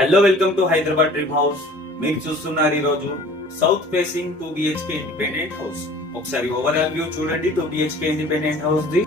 Hello, welcome to Hyderabad dream house. మీరు చూస్తున్నారు ఈ రోజు south facing 2 BHK independent house. ఒకసారి ఓవరాల్ వ్యూ చూడండి 2 BHK independent house the.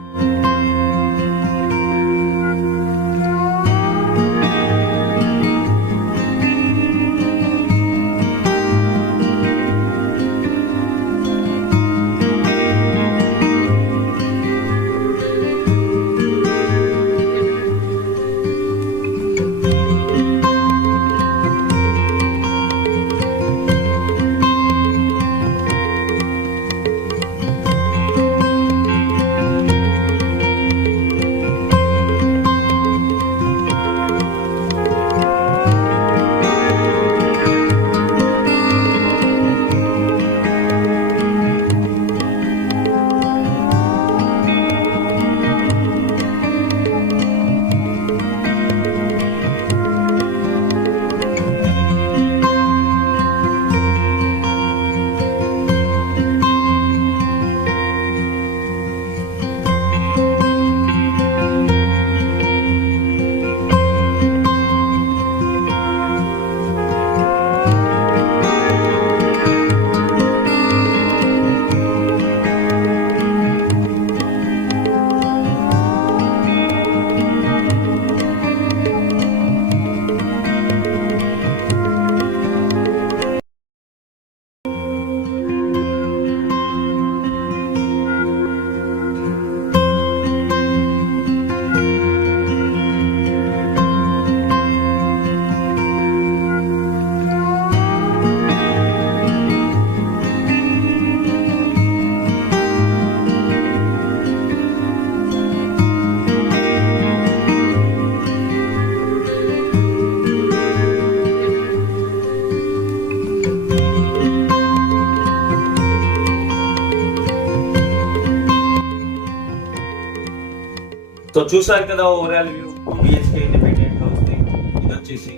So చూసారు కదా overall view 2 BHK independent house the. ఇది వచ్చేసి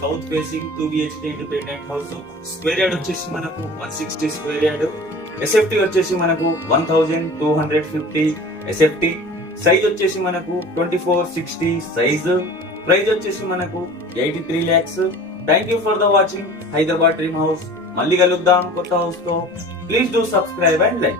south facing 2 BHK independent house. Square yard వచ్చేసి మనకు 160 స్క్వేర్ యార్డ్. ఎస్ఎఫ్టీ వచ్చేసి మనకు 1250 ఎస్ఎఫ్టీ. సైజ్ వచ్చేసి మనకు 2460 సైజ్. ప్రైస్ వచ్చేసి మనకు 83 lakhs. Thank you for the watching Hyderabad dream house. మళ్ళీ కలుద్దాం కొత్త హౌస్ తో. Please do subscribe and like.